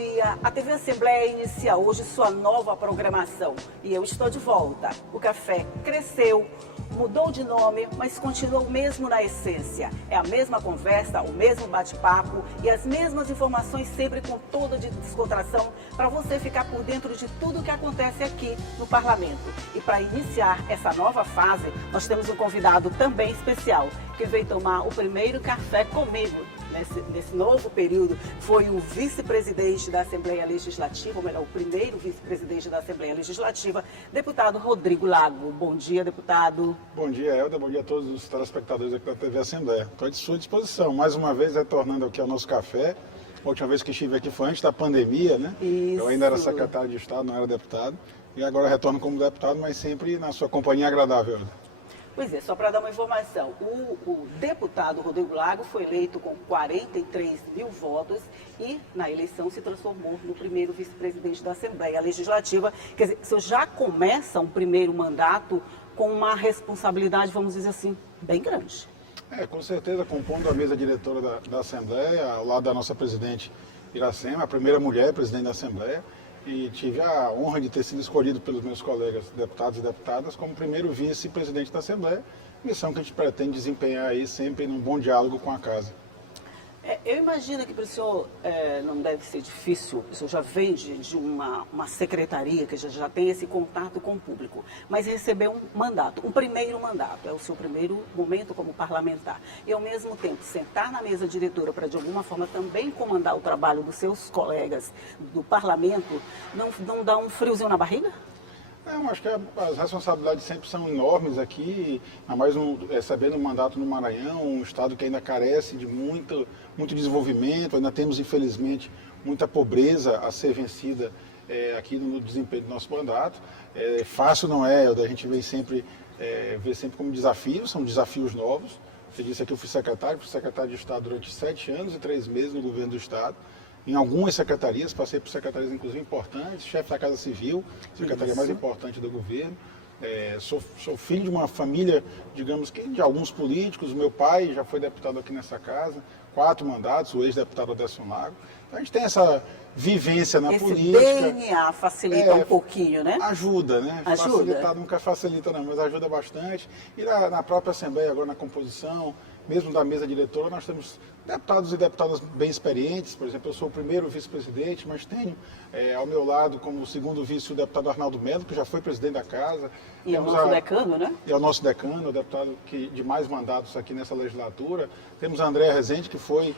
dia. A TV Assembleia inicia hoje sua nova programação e eu estou de volta. O café cresceu, mudou de nome, mas continua o mesmo na essência. É a mesma conversa, o mesmo bate-papo e as mesmas informações sempre com toda de descontração para você ficar por dentro de tudo o que acontece aqui no Parlamento. E para iniciar essa nova fase, nós temos um convidado também especial, que veio tomar o primeiro café comigo. Nesse novo período, foi o vice-presidente da Assembleia Legislativa, ou melhor, o primeiro vice-presidente da Assembleia Legislativa, deputado Rodrigo Lago. Bom dia, deputado. Bom dia, Elda. Bom dia a todos os telespectadores aqui da TV Assembleia. Estou à sua disposição. Mais uma vez, retornando aqui ao nosso café. A última vez que estive aqui foi antes da pandemia, né? Isso. Eu ainda era secretário de Estado, não era deputado. E agora retorno como deputado, mas sempre na sua companhia agradável, Elda. Pois é, só para dar uma informação, o deputado Rodrigo Lago foi eleito com 43 mil votos e na eleição se transformou no primeiro vice-presidente da Assembleia Legislativa. Quer dizer, o senhor já começa um primeiro mandato com uma responsabilidade, vamos dizer assim, bem grande. Com certeza, compondo a mesa diretora da Assembleia, ao lado da nossa presidente Iracema, a primeira mulher presidente da Assembleia. E tive a honra de ter sido escolhido pelos meus colegas deputados e deputadas como primeiro vice-presidente da Assembleia, missão que a gente pretende desempenhar aí sempre num bom diálogo com a casa. Eu imagino que para o senhor não deve ser difícil, o senhor já vem de uma secretaria que já tem esse contato com o público, mas receber um mandato, um primeiro mandato, é o seu primeiro momento como parlamentar, e ao mesmo tempo sentar na mesa diretora para de alguma forma também comandar o trabalho dos seus colegas do parlamento, não dá um friozinho na barriga? Eu acho que as responsabilidades sempre são enormes aqui, ainda mais recebendo um mandato no Maranhão, um estado que ainda carece de muito desenvolvimento, ainda temos, infelizmente, muita pobreza a ser vencida aqui no desempenho do nosso mandato. Fácil não é, a gente vê sempre como desafios, são desafios novos. Você disse aqui, eu fui secretário de Estado durante 7 anos e 3 meses no governo do Estado. Em algumas secretarias, passei por secretarias inclusive importantes, chefe da Casa Civil, secretaria mais importante do governo. Sou filho de uma família, digamos que de alguns políticos. Meu pai já foi deputado aqui nessa casa, 4 mandatos, o ex-deputado Aderson Lago. Então, a gente tem essa vivência na política. Esse DNA facilita um pouquinho, né? Ajuda, né? Ajuda. Facilitar nunca facilita não, mas ajuda bastante. E na própria Assembleia, agora na composição, mesmo da mesa diretora, nós temos deputados e deputadas bem experientes. Por exemplo, eu sou o primeiro vice-presidente, mas tenho ao meu lado como segundo vice o deputado Arnaldo Melo, que já foi presidente da casa. E é o nosso decano, né? É o nosso decano, o deputado de mais mandatos aqui nessa legislatura. Temos a Andréa Rezende, que foi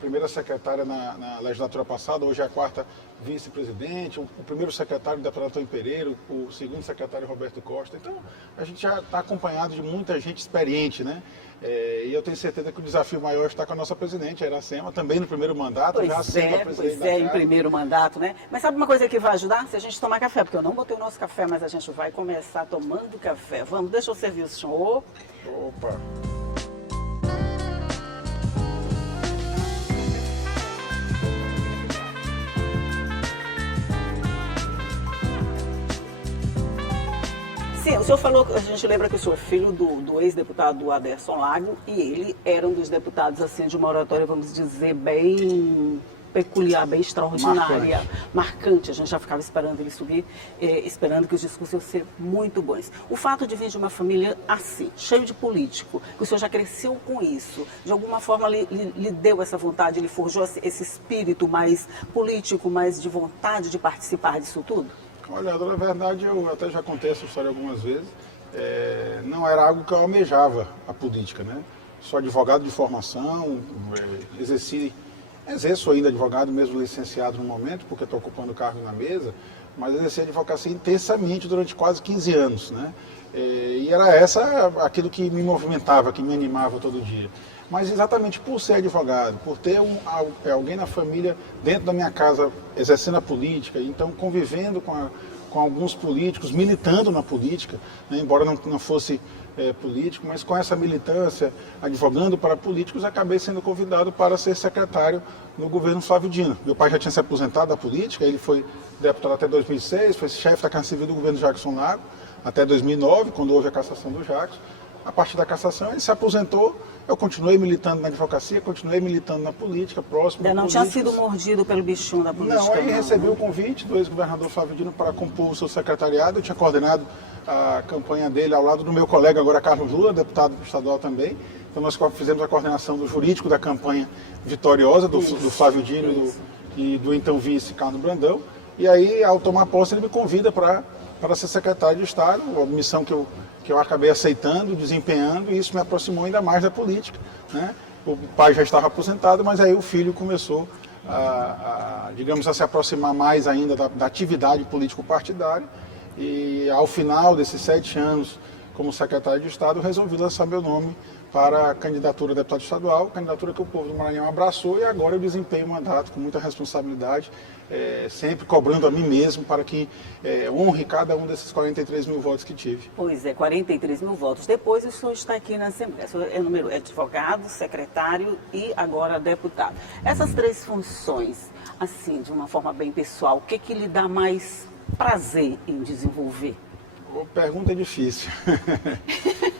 primeira secretária na legislatura passada, hoje é a 4ª vice-presidente, o primeiro secretário, o deputado Antônio Pereira, o segundo secretário Roberto Costa. Então, a gente já está acompanhado de muita gente experiente, né? E eu tenho certeza que o desafio maior está com a nossa presidente, a Iracema, também no primeiro mandato, Pois já sendo a presidente da casa. em primeiro mandato, né? Mas sabe uma coisa que vai ajudar? Se a gente tomar café, porque eu não botei o nosso café, mas a gente vai começar tomando café. Vamos, deixa eu servir o senhor. Opa! Sim, o senhor falou, a gente lembra que o senhor é filho do ex-deputado Aderson Lago e ele era um dos deputados, assim, de uma oratória, vamos dizer, bem peculiar, bem extraordinária, marcante. A gente já ficava esperando ele subir, esperando que os discursos iam ser muito bons. O fato de vir de uma família assim, cheio de político, que o senhor já cresceu com isso, de alguma forma lhe deu essa vontade, lhe forjou esse espírito mais político, mais de vontade de participar disso tudo? Olha, na verdade, eu até já contei essa história algumas vezes, não era algo que eu almejava a política, né? Sou advogado de formação, exerço ainda advogado, mesmo licenciado no momento, porque estou ocupando o cargo na mesa, mas exerci a advocacia intensamente durante quase 15 anos, né? E era aquilo que me movimentava, que me animava todo dia. Mas exatamente por ser advogado, por ter alguém na família dentro da minha casa exercendo a política, então convivendo com alguns políticos, militando na política, né, embora não fosse político, mas com essa militância, advogando para políticos, acabei sendo convidado para ser secretário no governo Flávio Dino. Meu pai já tinha se aposentado da política, ele foi deputado até 2006, foi chefe da Casa Civil do governo Jackson Lago, até 2009, quando houve a cassação do Jackson. A partir da cassação, ele se aposentou, eu continuei militando na advocacia, continuei militando na política, próximo. Ainda não tinha sido mordido pelo bichinho da política? Não, aí recebi o convite do ex-governador Flávio Dino para compor o seu secretariado. Eu tinha coordenado a campanha dele ao lado do meu colega agora, Carlos Lula, deputado estadual também. Então nós fizemos a coordenação do jurídico da campanha vitoriosa do Flávio Dino e do então vice Carlos Brandão. E aí, ao tomar posse, ele me convida para ser secretário de Estado, uma missão que eu acabei aceitando, desempenhando, e isso me aproximou ainda mais da política, né? O pai já estava aposentado, mas aí o filho começou digamos, a se aproximar mais ainda da atividade político-partidária. E ao final desses 7 anos como secretário de Estado, eu resolvi lançar meu nome para a candidatura a deputado estadual, candidatura que o povo do Maranhão abraçou, e agora eu desempenho o mandato com muita responsabilidade, sempre cobrando a mim mesmo para que honre cada um desses 43 mil votos que tive. Pois é, 43 mil votos. Depois o senhor está aqui na Assembleia. O senhor é advogado, secretário e agora deputado. Essas 3 funções, assim, de uma forma bem pessoal, o que lhe dá mais prazer em desenvolver? Pergunta difícil.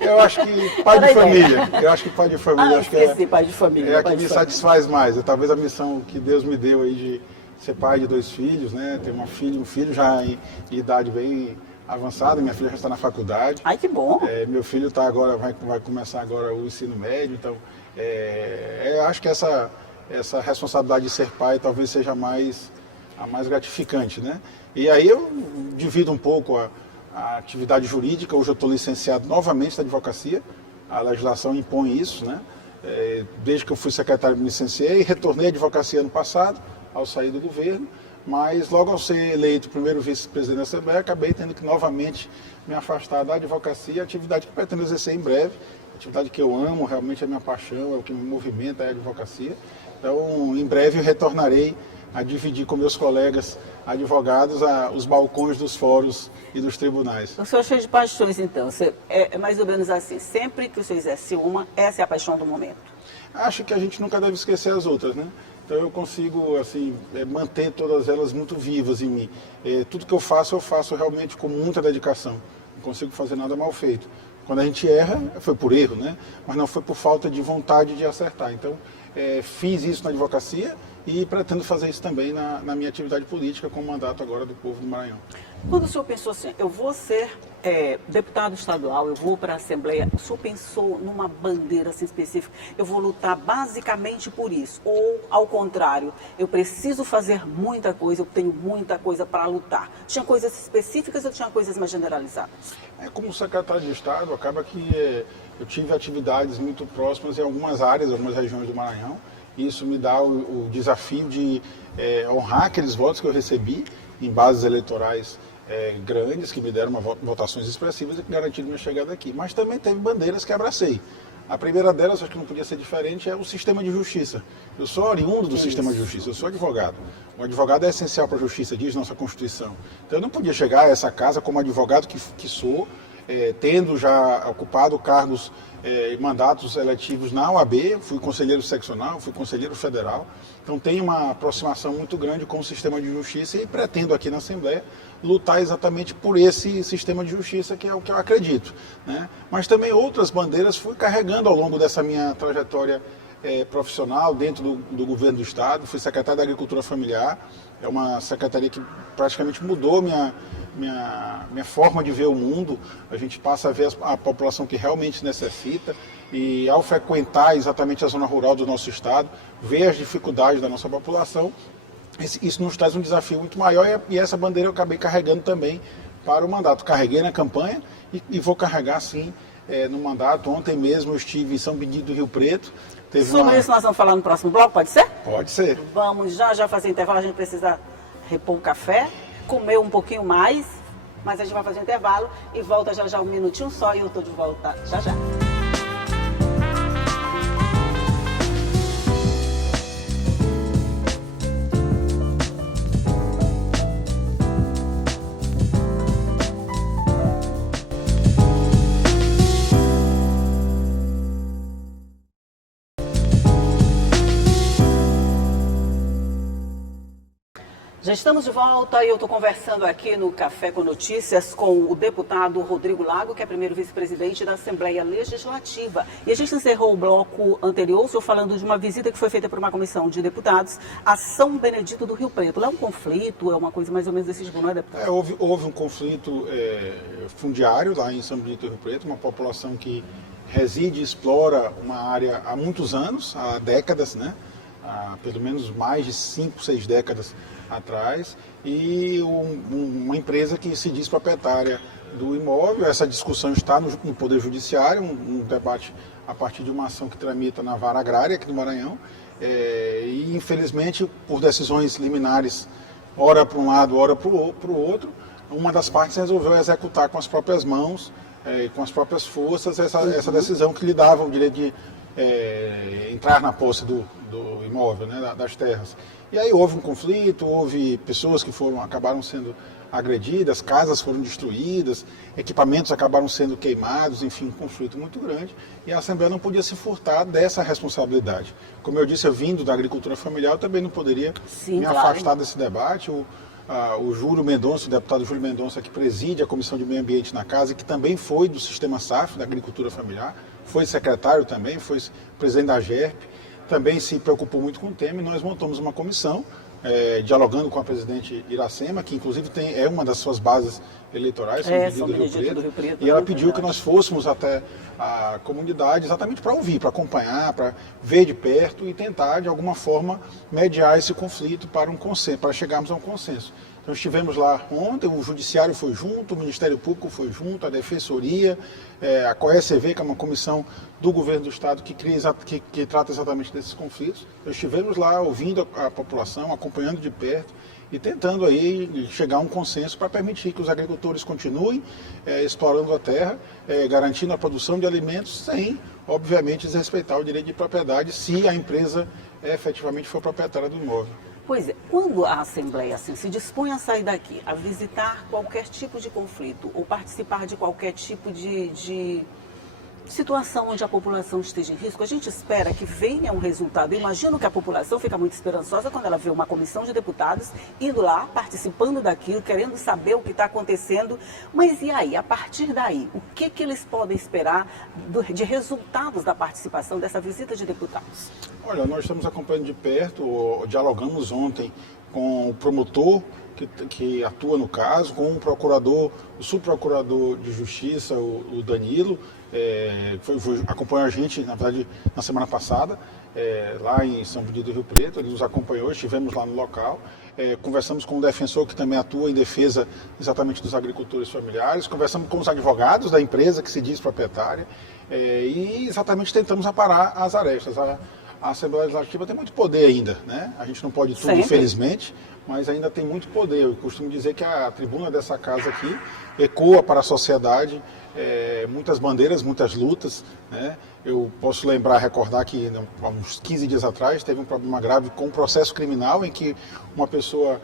Eu acho que pai de família. Eu acho que pai de família. Acho que pai de família. É a que me satisfaz mais. É talvez a missão que Deus me deu aí de ser pai de 2 filhos, né? Ter um filho já em idade bem avançada. Minha filha já está na faculdade. Ai, que bom. Meu filho está agora, vai começar agora o ensino médio. Então, eu acho que essa responsabilidade de ser pai talvez seja a mais gratificante, né? E aí eu divido um pouco a atividade jurídica. Hoje eu estou licenciado novamente da advocacia, a legislação impõe isso, né? Desde que eu fui secretário me licenciei, retornei à advocacia ano passado, ao sair do governo, mas logo ao ser eleito primeiro vice-presidente da Assembleia, acabei tendo que novamente me afastar da advocacia, atividade que pretendo exercer em breve, atividade que eu amo, realmente é minha paixão, é o que me movimenta, é a advocacia. Então, em breve eu retornarei a dividir com meus colegas advogados os balcões dos fóruns e dos tribunais. O senhor é cheio de paixões, então. É mais ou menos assim, sempre que o senhor exerce uma, essa é a paixão do momento. Acho que a gente nunca deve esquecer as outras, né? Então eu consigo, assim, manter todas elas muito vivas em mim. Tudo que eu faço realmente com muita dedicação. Não consigo fazer nada mal feito. Quando a gente erra, foi por erro, né? Mas não foi por falta de vontade de acertar. Então, fiz isso na advocacia e pretendo fazer isso também na minha atividade política, com o mandato agora do povo do Maranhão. Quando o senhor pensou assim, eu vou ser deputado estadual, eu vou para a Assembleia, o senhor pensou numa bandeira assim, específica, eu vou lutar basicamente por isso? Ou, ao contrário, eu preciso fazer muita coisa, eu tenho muita coisa para lutar? Tinha coisas específicas ou tinha coisas mais generalizadas? Como secretário de Estado, acaba que eu tive atividades muito próximas em algumas áreas, algumas regiões do Maranhão. Isso me dá o desafio de honrar aqueles votos que eu recebi em bases eleitorais grandes, que me deram votações expressivas e que garantiram minha chegada aqui. Mas também teve bandeiras que abracei. A primeira delas, acho que não podia ser diferente, é o sistema de justiça. Eu sou oriundo do sistema de justiça, eu sou advogado. O advogado é essencial para a justiça, diz nossa Constituição. Então eu não podia chegar a essa casa como advogado que sou, tendo já ocupado cargos e mandatos eletivos na OAB, fui conselheiro seccional, fui conselheiro federal. Então tenho uma aproximação muito grande com o sistema de justiça e pretendo aqui na Assembleia lutar exatamente por esse sistema de justiça, que é o que eu acredito, né? Mas também outras bandeiras fui carregando ao longo dessa minha trajetória profissional dentro do governo do Estado. Fui secretário da Agricultura Familiar, é uma secretaria que praticamente mudou minha forma de ver o mundo. A gente passa a ver a população que realmente necessita, e ao frequentar exatamente a zona rural do nosso estado, ver as dificuldades da nossa população, isso nos traz um desafio muito maior, e essa bandeira eu acabei carregando também para o mandato. Carreguei na campanha e vou carregar sim no mandato. Ontem mesmo eu estive em São Benedito do Rio Preto. Sobre isso nós vamos falar no próximo bloco, pode ser? Pode ser. Vamos já fazer intervalo, a gente precisa repor o café, comer um pouquinho mais, mas a gente vai fazer intervalo e volta já um minutinho só, e eu estou de volta já. Já estamos de volta e eu estou conversando aqui no Café com Notícias com o deputado Rodrigo Lago, que é primeiro vice-presidente da Assembleia Legislativa. E a gente encerrou o bloco anterior, o senhor falando de uma visita que foi feita por uma comissão de deputados a São Benedito do Rio Preto. Lá é um conflito, é uma coisa mais ou menos desse tipo, não é, deputado? Houve um conflito fundiário lá em São Benedito do Rio Preto, uma população que reside e explora uma área há muitos anos, há décadas, né? Há pelo menos mais de 5, 6 décadas atrás, e uma empresa que se diz proprietária do imóvel. Essa discussão está no Poder Judiciário, um debate a partir de uma ação que tramita na Vara Agrária aqui no Maranhão, e infelizmente por decisões liminares, ora para um lado, ora para o outro, uma das partes resolveu executar com as próprias mãos, com as próprias forças, essa decisão que lhe dava o direito de entrar na posse do imóvel, né, das terras. E aí houve um conflito, houve pessoas que acabaram sendo agredidas, casas foram destruídas, equipamentos acabaram sendo queimados, enfim, um conflito muito grande. E a Assembleia não podia se furtar dessa responsabilidade. Como eu disse, eu vindo da agricultura familiar, eu também não poderia me afastar desse debate. O Júlio Mendonça, o deputado Júlio Mendonça, que preside a Comissão de Meio Ambiente na Casa, que também foi do Sistema SAF, da agricultura familiar, foi secretário também, foi presidente da GERP, também se preocupou muito com o tema, e nós montamos uma comissão, dialogando com a presidente Iracema, que inclusive é uma das suas bases eleitorais, São Benedito do Rio Preto, e ela pediu que nós fôssemos até a comunidade exatamente para ouvir, para acompanhar, para ver de perto e tentar, de alguma forma, mediar esse conflito para um consenso, para chegarmos a um consenso. Então estivemos lá ontem, o Judiciário foi junto, o Ministério Público foi junto, a Defensoria, a COECV, que é uma comissão do Governo do Estado que trata exatamente desses conflitos. Então estivemos lá ouvindo a população, acompanhando de perto e tentando aí chegar a um consenso para permitir que os agricultores continuem explorando a terra, garantindo a produção de alimentos sem, obviamente, desrespeitar o direito de propriedade se a empresa efetivamente for proprietária do imóvel. Pois é, quando a Assembleia se dispõe a sair daqui, a visitar qualquer tipo de conflito ou participar de qualquer tipo de situação onde a população esteja em risco, a gente espera que venha um resultado. Eu imagino que a população fica muito esperançosa quando ela vê uma comissão de deputados indo lá, participando daquilo, querendo saber o que está acontecendo. Mas e aí, a partir daí, o que eles podem esperar de resultados da participação dessa visita de deputados? Olha, nós estamos acompanhando de perto, dialogamos ontem com o promotor que atua no caso, com o procurador, o subprocurador de Justiça, o Danilo, acompanhou a gente, na verdade, na semana passada, lá em São Benedito do Rio Preto. Ele nos acompanhou, estivemos lá no local, conversamos com o defensor que também atua em defesa exatamente dos agricultores familiares, conversamos com os advogados da empresa que se diz proprietária, e exatamente tentamos aparar as arestas. A Assembleia Legislativa tem muito poder ainda, né? A gente não pode tudo, infelizmente, mas ainda tem muito poder. Eu costumo dizer que a tribuna dessa casa aqui ecoa para a sociedade muitas bandeiras, muitas lutas, né? Eu posso recordar que há uns 15 dias atrás teve um problema grave com um processo criminal em que uma pessoa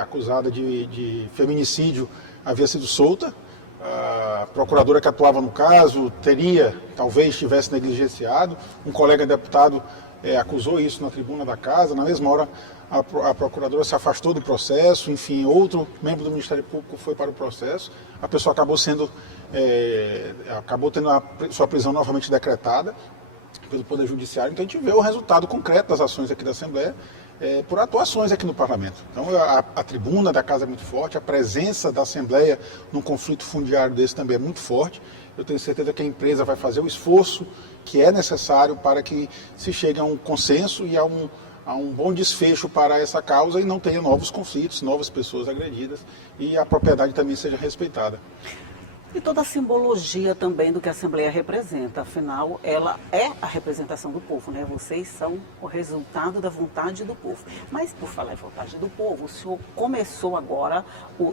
acusada de feminicídio havia sido solta. A procuradora que atuava no caso talvez tivesse negligenciado. Um colega deputado acusou isso na tribuna da casa. Na mesma hora, a procuradora se afastou do processo. Enfim, outro membro do Ministério Público foi para o processo. A pessoa acabou tendo a sua prisão novamente decretada pelo Poder Judiciário. Então a gente vê o resultado concreto das ações aqui da Assembleia, por atuações aqui no Parlamento. Então a tribuna da casa é muito forte, a presença da Assembleia num conflito fundiário desse também é muito forte. Eu tenho certeza que a empresa vai fazer o esforço que é necessário para que se chegue a um consenso e a um bom desfecho para essa causa e não tenha novos conflitos, novas pessoas agredidas e a propriedade também seja respeitada. E toda a simbologia também do que a Assembleia representa, afinal, ela é a representação do povo, né? Vocês são o resultado da vontade do povo. Mas, por falar em vontade do povo, o senhor começou agora,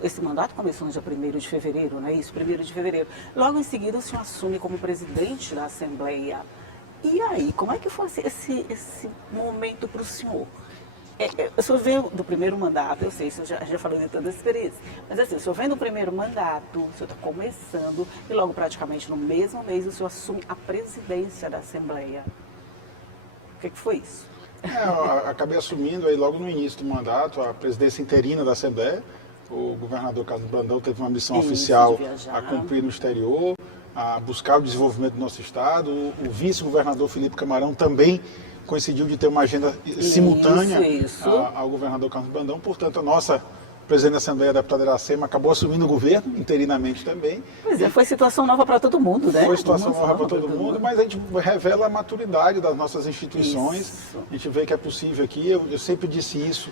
esse mandato começou no dia 1º de fevereiro, não é isso? 1º de fevereiro. Logo em seguida, o senhor assume como presidente da Assembleia. E aí, como é que foi esse momento para o senhor? O senhor veio do primeiro mandato, eu sei, o senhor já falou de toda a experiência, mas assim, o senhor vem do primeiro mandato, o senhor está começando, e logo praticamente no mesmo mês o senhor assume a presidência da Assembleia. O que foi isso? Eu acabei assumindo aí logo no início do mandato a presidência interina da Assembleia. O governador Carlos Brandão teve uma missão oficial a cumprir no exterior, a buscar o desenvolvimento do nosso estado. O vice-governador Felipe Camarão também coincidiu de ter uma agenda simultânea ao governador Carlos Brandão. Portanto, a nossa presidente da Assembleia, a deputada Iracema, acabou assumindo o governo, interinamente também. Pois é, foi situação nova para todo mundo, né? Foi situação nova para todo mundo, mas a gente revela a maturidade das nossas instituições. A gente vê que é possível aqui. Eu sempre disse isso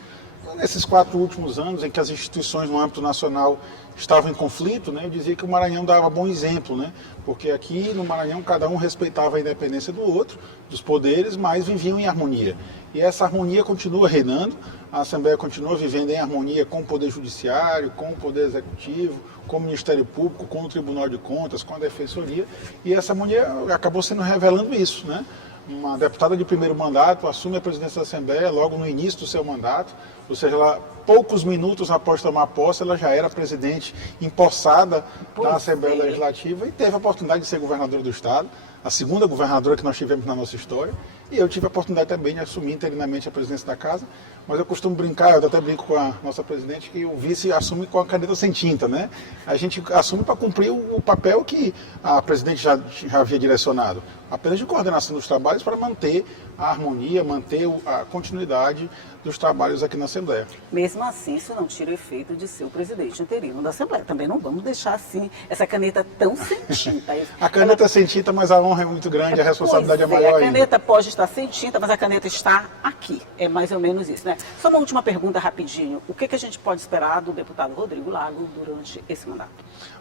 nesses 4 últimos anos, em que as instituições no âmbito nacional estavam em conflito, né? Eu dizia que o Maranhão dava bom exemplo, né? Porque aqui no Maranhão cada um respeitava a independência do outro, dos poderes, mas viviam em harmonia. E essa harmonia continua reinando, a Assembleia continua vivendo em harmonia com o Poder Judiciário, com o Poder Executivo, com o Ministério Público, com o Tribunal de Contas, com a Defensoria, e essa harmonia acabou sendo revelando isso, né? Uma deputada de primeiro mandato assume a presidência da Assembleia logo no início do seu mandato, ou seja, ela, poucos minutos após tomar posse, ela já era presidente empossada da Assembleia Legislativa e teve a oportunidade de ser governadora do Estado, a segunda governadora que nós tivemos na nossa história, e eu tive a oportunidade também de assumir interinamente a presidência da casa, mas eu costumo brincar, eu até brinco com a nossa presidente, que o vice assume com a caneta sem tinta, né? A gente assume para cumprir o papel que a presidente já havia direcionado, apenas de coordenação dos trabalhos para manter a harmonia, manter a continuidade dos trabalhos aqui na Assembleia. Mesmo assim, isso não tira o efeito de ser o presidente interino da Assembleia. Também não vamos deixar assim essa caneta tão sem tinta. A caneta é sem tinta, mas a honra é muito grande, a responsabilidade é maior ainda. A caneta pode estar sem tinta, mas a caneta está aqui. É mais ou menos isso, né? Só uma última pergunta rapidinho. O que a gente pode esperar do deputado Rodrigo Lago durante esse mandato?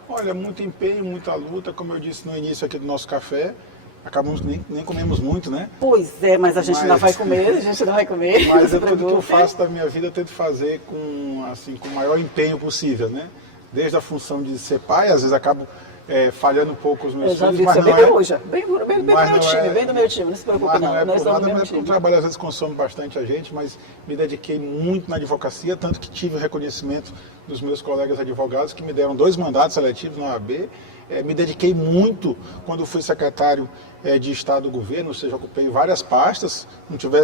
Olha, muito empenho, muita luta, como eu disse no início aqui do nosso café. Acabamos nem comemos muito, né? Pois é, mas a gente ainda vai comer, a gente ainda vai comer. Mas tudo que eu faço da minha vida eu tento fazer com o maior empenho possível, né? Desde a função de ser pai, às vezes acabo falhando um pouco os meus filhos. Eu já vi você bem hoje, bem do meu time, bem do meu time, não se preocupe não. Nós estamos no mesmo time. O trabalho às vezes consome bastante a gente, mas me dediquei muito na advocacia, tanto que tive o reconhecimento dos meus colegas advogados que me deram 2 mandatos seletivos na OAB. Me dediquei muito quando fui secretário de Estado do governo, ou seja, ocupei várias pastas.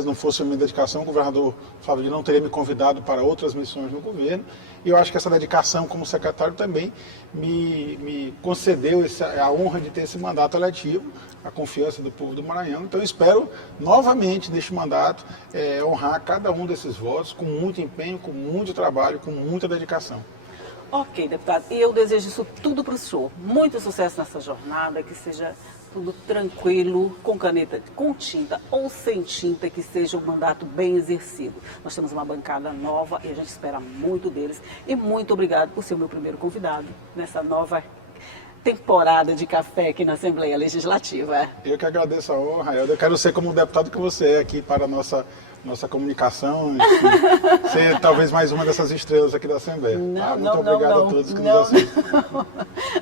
Não fosse a minha dedicação, o governador Flávio Dino não teria me convidado para outras missões no governo. E eu acho que essa dedicação como secretário também me concedeu a honra de ter esse mandato eletivo, a confiança do povo do Maranhão. Então eu espero novamente neste mandato honrar cada um desses votos com muito empenho, com muito trabalho, com muita dedicação. Ok, deputado, e eu desejo isso tudo para o senhor. Muito sucesso nessa jornada, que seja tudo tranquilo, com caneta, com tinta ou sem tinta, que seja um mandato bem exercido. Nós temos uma bancada nova e a gente espera muito deles. E muito obrigado por ser o meu primeiro convidado nessa nova temporada de café aqui na Assembleia Legislativa. Eu que agradeço a honra, eu quero ser como deputado que você é aqui para a nossa comunicação, ser talvez mais uma dessas estrelas aqui da Assembleia. Muito obrigado a todos que nos assistem.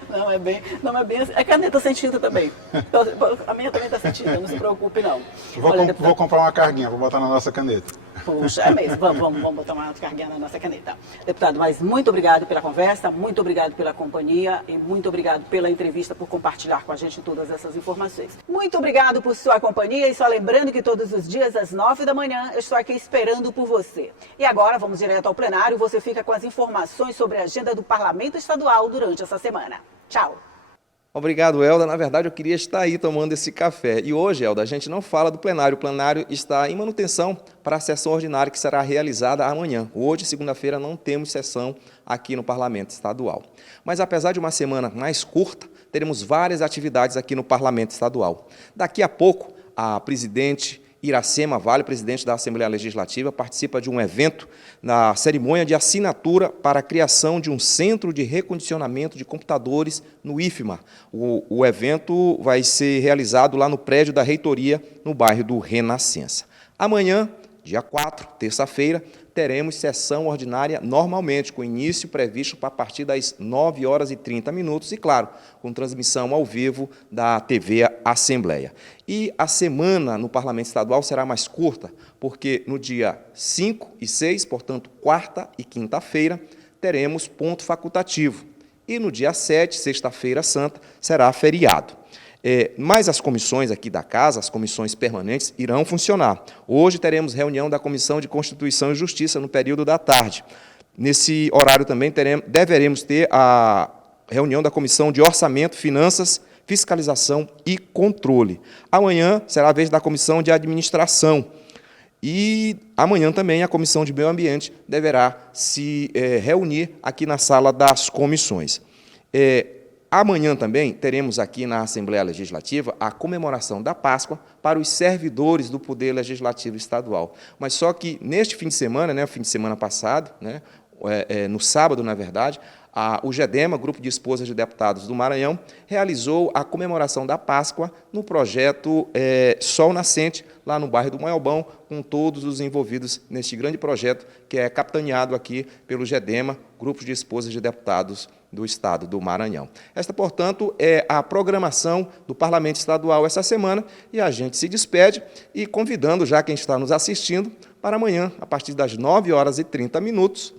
Não é bem assim. É caneta sem tinta também. A minha também está sem tinta, não se preocupe não. Vou comprar uma carguinha, vou botar na nossa caneta. Puxa, é mesmo. Vamos botar uma carguinha na nossa caneta. Deputado, mas muito obrigado pela conversa, muito obrigado pela companhia e muito obrigado pela entrevista, por compartilhar com a gente todas essas informações. Muito obrigado por sua companhia e só lembrando que todos os dias às 9 da manhã eu estou aqui esperando por você. E agora vamos direto ao plenário, você fica com as informações sobre a agenda do Parlamento Estadual durante essa semana. Tchau. Obrigado, Elda. Na verdade, eu queria estar aí tomando esse café. E hoje, Elda, a gente não fala do plenário. O plenário está em manutenção para a sessão ordinária que será realizada amanhã. Hoje, segunda-feira, não temos sessão aqui no Parlamento Estadual. Mas, apesar de uma semana mais curta, teremos várias atividades aqui no Parlamento Estadual. Daqui a pouco, a presidente Iracema Vale, presidente da Assembleia Legislativa, participa de um evento na cerimônia de assinatura para a criação de um centro de recondicionamento de computadores no IFMA. O evento vai ser realizado lá no prédio da reitoria, no bairro do Renascença. Amanhã, dia 4, terça-feira, teremos sessão ordinária normalmente, com início previsto para a partir das 9h30 e, claro, com transmissão ao vivo da TV Assembleia. E a semana no Parlamento Estadual será mais curta, porque no dia 5 e 6, portanto, quarta e quinta-feira, teremos ponto facultativo. E no dia 7, sexta-feira santa, será feriado. Mas as comissões aqui da Casa, as comissões permanentes, irão funcionar. Hoje teremos reunião da Comissão de Constituição e Justiça no período da tarde. Nesse horário também deveremos ter a reunião da Comissão de Orçamento, Finanças, Fiscalização e Controle. Amanhã será a vez da Comissão de Administração. E amanhã também a Comissão de Meio Ambiente deverá se reunir aqui na sala das comissões. Amanhã também teremos aqui na Assembleia Legislativa a comemoração da Páscoa para os servidores do Poder Legislativo Estadual. Mas só que neste fim de semana, né, fim de semana passado, né, no sábado, na verdade, o GEDEMA, Grupo de Esposas de Deputados do Maranhão, realizou a comemoração da Páscoa no projeto Sol Nascente, lá no bairro do Moelbão, com todos os envolvidos neste grande projeto, que é capitaneado aqui pelo GEDEMA, Grupo de Esposas de Deputados do Estado do Maranhão. Esta, portanto, é a programação do Parlamento Estadual essa semana, e a gente se despede e convidando já quem está nos assistindo para amanhã, a partir das 9h30,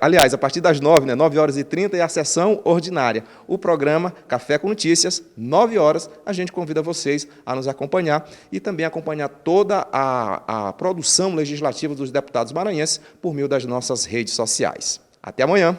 aliás, a partir das 9, né, 9h30 é a sessão ordinária. O programa Café com Notícias, 9h, a gente convida vocês a nos acompanhar e também acompanhar toda a produção legislativa dos deputados maranhenses por meio das nossas redes sociais. Até amanhã!